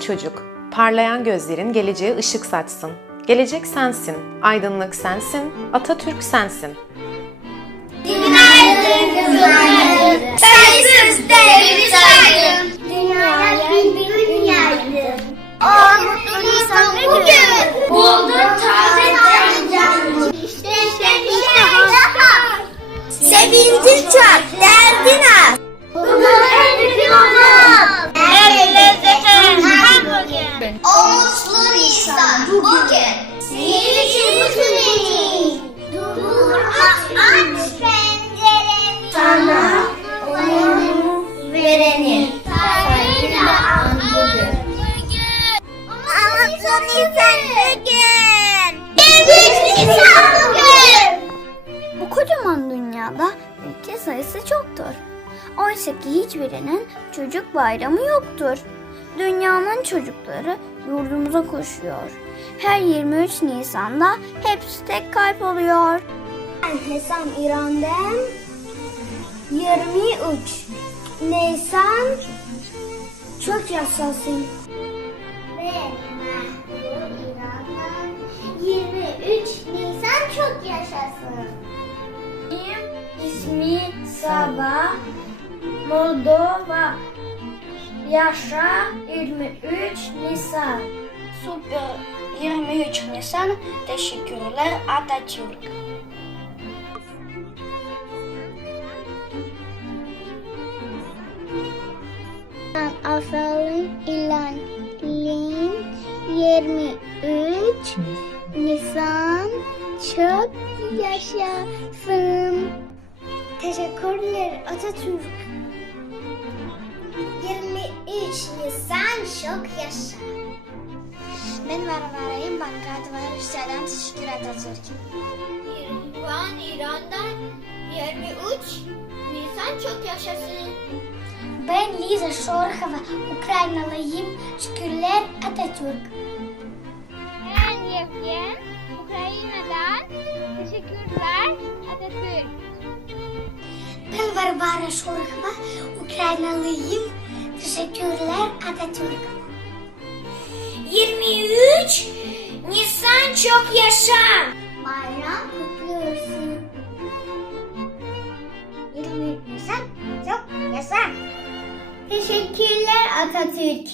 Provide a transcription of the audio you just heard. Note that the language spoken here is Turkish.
çocuk. Parlayan gözlerin geleceğe ışık saçsın. Gelecek sensin, aydınlık sensin, Atatürk sensin. Günaydın kızlar. Sayısız devri saydım. Dünyaya bin bin yardım. O mutlu Nisan bugün. Bulduk taze can. İşte işte işte. Sevinci çok, bugün. Bugün. Dur aç aç pencereni. Sana onu vereni. An bugün. Mutlu Nisan bugün. Evet bugün. Bu kocaman dünyada ülke sayısı çoktur. Oysa ki hiçbirinin çocuk bayramı yoktur. Dünyanın çocukları yurdumuza koşuyor. Her 23 Nisan'da hepsi tek kalp oluyor. Ben Hesam İran'dan 23 Nisan çok yaşasın. Ben Mahmut İran'dan 23 Nisan çok yaşasın. Benim ismi Sabah Moldova Yaşa 23 Nisan Süper 23 Nisan Teşekkürler Atatürk Afalın ilan lin 23 Nisan çok yaşasın. Teşekkürler Atatürk. 23 Nisan çok yaşa. Ben Varvarayım Bankat var Rusya'dan teşekkür Atatürk. İran, İran'dan 23 Nisan çok yaşasın. Ben Liza Şorhava, Ukraynalıyım. Şükürler Atatürk. Ben Yevgen, Ukrayna'dan teşekkürler Atatürk. Ben Varvara Şorhava, Ukraynalıyım. Teşekkürler Atatürk. 23 Nisan çok yaşa. Bayram kutlu olsun. 23 Nisan çok yaşa. Teşekkürler Atatürk.